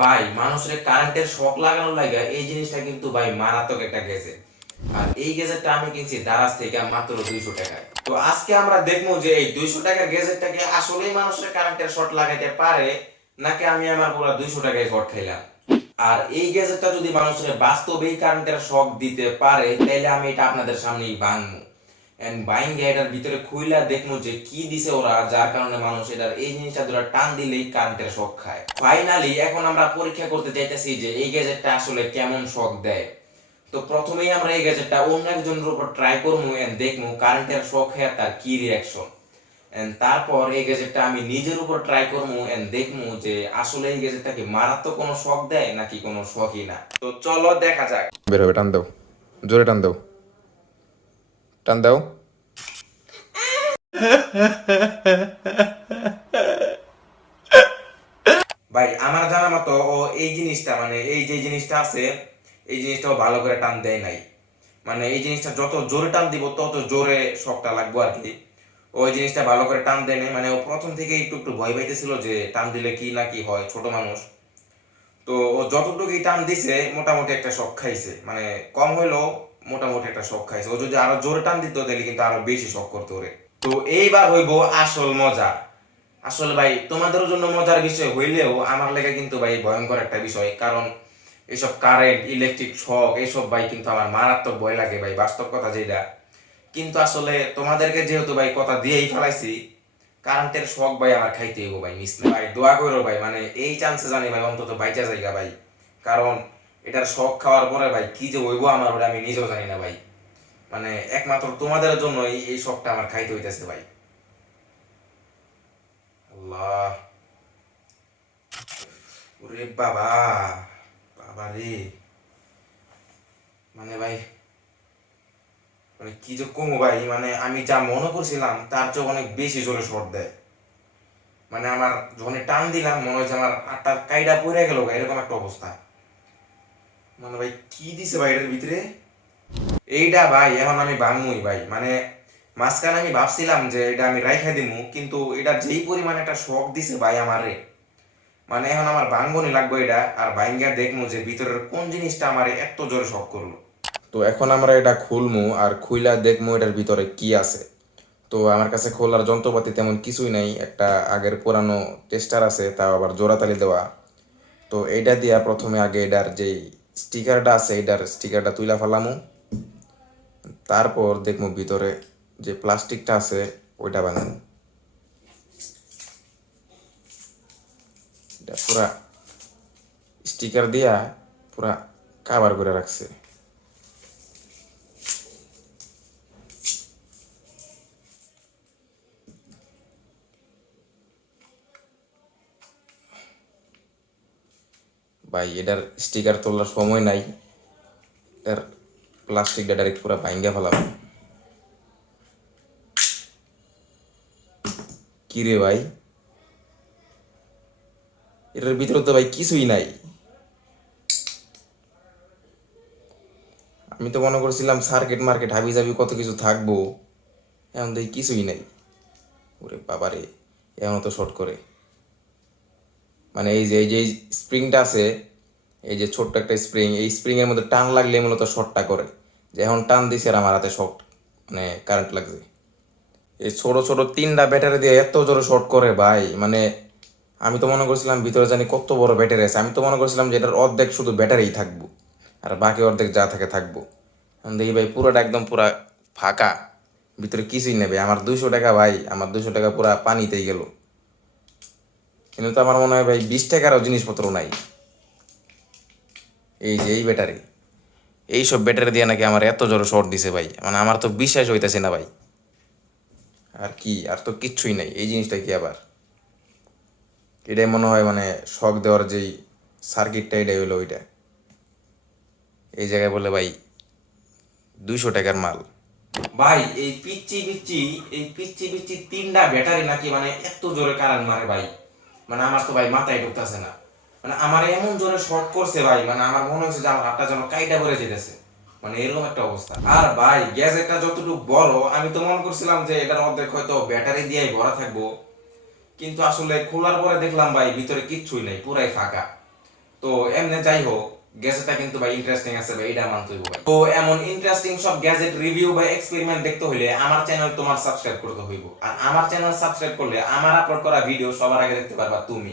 ভাই, মানুষের কারেন্টের শক লাগানোর লাগে এই জিনিসটা কিন্তু ভাই মারাত্মক একটা গেজেট আর এই গেজেটটা আমি কিনছি দারাজ থেকে মাত্র দুইশো টাকায়। তো আজকে আমরা দেখব যে এই দুইশো টাকার গেজেটটাকে আসলেই মানুষের কারেন্টের শর্ট লাগাইতে পারে, নাকি আমি আমার পুরো দুইশো টাকায় শর্ট খাইলাম? আর এই গ্যাজেটটা যদি মানুষের বাস্তবেই কারেন্টের শক দিতে পারে তাহলে আমি এটা আপনাদের সামনেই ভাঙবো। এন্ড বাইং এটার ভিতরে খুইলা দেখব যে কি দিছে ওরা যার কারণে মানুষ এটার এই জিনিসটা ধরে টান দিলেই কারেন্টের শক খায়। ফাইনালি এখন আমরা পরীক্ষা করতে চাইতেছি যে এই গ্যাজেটটা আসলে কেমন শক দেয়। তো প্রথমেই আমরা এই গ্যাজেটটা অন্য একজনের উপর ট্রাই করব এন্ড দেখব কারেন্টের শক হ্যাঁ তার কি রিয়াকশন এন্ড তারপর এই গ্যাজেটটা আমি নিজের উপর ট্রাই করব এন্ড দেখব যে আসলে এই গ্যাজেটটা কি মারাত্মক কোনো শক দেয় নাকি কোনো শকই না। তো চলো দেখা যাক। বের হবে, টান দাও। জোরে টান দাও। টান ভাই, আমার জানা মতো ও এই জিনিসটা মানে এই যে জিনিসটা আছে, এই জিনিসটাও ভালো করে টান দেয় নাই। মানে এই জিনিসটা যত জোরে টান দিব, তত জোরে শকটা লাগবে আর কি। ওই জিনিসটা ভালো করে টান দেয় নাই মানে ও প্রথম থেকে একটু একটু ভয় পাইতেছিল যে টান দিলে কি না কি হয়, ছোট মানুষ। তো ও যতটুকুই টান দিছে, মোটামুটি একটা শখ খাইছে। মানে কম হইলেও মোটামুটি একটা শখ খাইছে। ও যদি আরও জোরে টান দিত, তাহলে কিন্তু আরও বেশি শখ করতে ওরে। তো এইবার হইব আসল মজা। আসলে ভাই তোমাদের জন্য মজার বিষয় হইলেও আমার লেগে কিন্তু ভাই ভয়ঙ্কর একটা বিষয়। কারণ এসব কারেন্ট ইলেকট্রিক শক এইসব ভাই কিন্তু আমার মারাত্মক ভয় লাগে ভাই, বাস্তব কথা যেটা। কিন্তু আসলে তোমাদেরকে যেহেতু ভাই কথা দিয়েই ফেলাইছি কারেন্টের শখ ভাই আমার খাইতে হইব ভাই, মিস না ভাই, দোয়া করো ভাই মানে এই চান্সে জানি ভাই, অন্তত বাইচা জায়গা ভাই। কারণ এটার শখ খাওয়ার পরে ভাই, কি যে হইব আমার ওটা আমি নিজেও জানি না ভাই। মানে একমাত্র তোমাদের জন্যই এই শখটা আমার খাইতে হইতেছে ভাই। আল্লাহ। বাবা বাবা রে। মানে ভাই মানে কি যে কমো ভাই মানে আমি যা মনে করছিলাম, তার চেয়ে অনেক বেশি জোরে শর্ট দেয়। মানে আমার যখন টান দিলাম, মনে হচ্ছে আমার আটটার কাইডা পড়ে গেল এরকম একটা অবস্থা। মানে ভাই, কি দিছে ভাই এটার ভিতরে? এইটা ভাই, এখন আমি ভাঙমুই ভাই। মানে মাঝখানে আমি ভাবছিলাম যে এটা আমি রাইখা দিমু, কিন্তু এটা যেই পরিমাণ একটা শখ দিছে ভাই আমারে মানে এখন আমার ভাঙ্গনি লাগবে এটা, আর ভাঙ্গা দেখমু যে ভিতরের কোন জিনিসটা আমার এত জোরে শখ করল। তো এখন আমরা এটা খুলমু আর খুইলা দেখমু এটার ভিতরে কি আছে। তো আমার কাছে খোলার যন্ত্রপাতি তেমন কিছুই নাই, একটা আগের পুরানো টেস্টার আছে, তাও আবার জোড়াতালি দেওয়া। তো এইটা দিয়া প্রথমে আগে এটার যেই স্টিকারটা আছে, এটার স্টিকারটা তুইলা ফেলামু। তারপর দেখমু ভিতরে যে প্লাস্টিকটা আছে, ওইটা বানামু এটা পুরা স্টিকার দিয়া পুরা কাবার করে রাখছে। ভাই, এটার স্টিকার তোলার সময় নাই। এটার প্লাস্টিকটা ডাইরেক্ট পুরো ভাঙ্গা ফেলাম। কিরে ভাই? এটার ভিতরে তো ভাই কিছুই নাই। আমি তো মনে করছিলাম সার্কিট মার্কেট হাবি জাবি কত কিছু থাকব। এখন দেখি কিছুই নাই। ওরে বাবারে এমন তো শর্ট করে। মানে এই যে এই যে স্প্রিংটা আছে, এই যে ছোট্ট একটা স্প্রিং এই স্প্রিং এর মধ্যে টান লাগলে মূলত শর্টটা করে। যে এখন টান দিছে আর আমার হাতে শর্ট মানে কারেন্ট লাগছে। এই ছোট ছোট তিনটা ব্যাটারি দিয়ে এত জোরে শর্ট করে ভাই মানে আমি তো মনে করছিলাম ভিতরে জানি কত বড় ব্যাটারি আছে। আমি তো মনে করছিলাম যে এটার অর্ধেক শুধু ব্যাটারিই থাকব, আর বাকি অর্ধেক যা থাকে থাকব। দেখি ভাই, পুরোটা একদম পুরা ফাঁকা। ভিতরে কিছুই নেবে আমার দুইশো টাকা ভাই, আমার দুইশো টাকা পুরা পানিতেই গেল। কিন্তু তো আমার মনে হয় ভাই বিশ টাকারও জিনিসপত্র নাই। এই যে, এই ব্যাটারি। এইসব ব্যাটারি দিয়ে নাকি আমার এত জোরে শর্ট দিছে ভাই। মানে আমার তো বিশ্বাস হইতেছে না ভাই। আর কি, আর তো কিচ্ছুই নাই। এই জিনিসটা কি আবার? এটাই মনে হয় মানে শখ দেওয়ার যেই সার্কিটটা এটাই হলো ওইটা। এই জায়গায় বলে ভাই দুইশো টাকার মাল। ভাই, এই পিচ্ছি পিচ্ছি এই পিচ্ছি পিচ্ছি তিনটা ব্যাটারি নাকি মানে এত জোরে কারেন্ট মারে ভাই। মানে আমার তো ভাই মাথায় ঢুকতেছে না। মানে আমার এমন জোরে শর্ট করছে ভাই মানে আমার মনে হচ্ছে যে আমার হাতটা যেন কাইটা ভরে যেতেছে। মানে এরকম একটা অবস্থা। আর ভাই গ্যাজেটটা যতটুকু বড়, আমি তো মনে করছিলাম যে এটার অর্ধেক হয়তো ব্যাটারি দিয়েই ভরা থাকব। কিন্তু আসলে খোলার পরে দেখলাম ভাই, ভিতরে কিচ্ছুই নেই, পুরাই ফাঁকা। তো এমনি যাই হোক গ্যাজেটটা কিন্তু ভাই ইন্টারেস্টিং আছে ভাই, এটা মানতে ভাই। তো এমন ইন্টারেস্টিং সব গ্যাজেট রিভিউ বা এক্সপেরিমেন্ট দেখতে হলে আমার চ্যানেল তোমার সাবস্ক্রাইব করতে হইব। আর আমার চ্যানেল সাবস্ক্রাইব করলে আমার আপলোড করা ভিডিও সবার আগে দেখতে পারবা তুমি।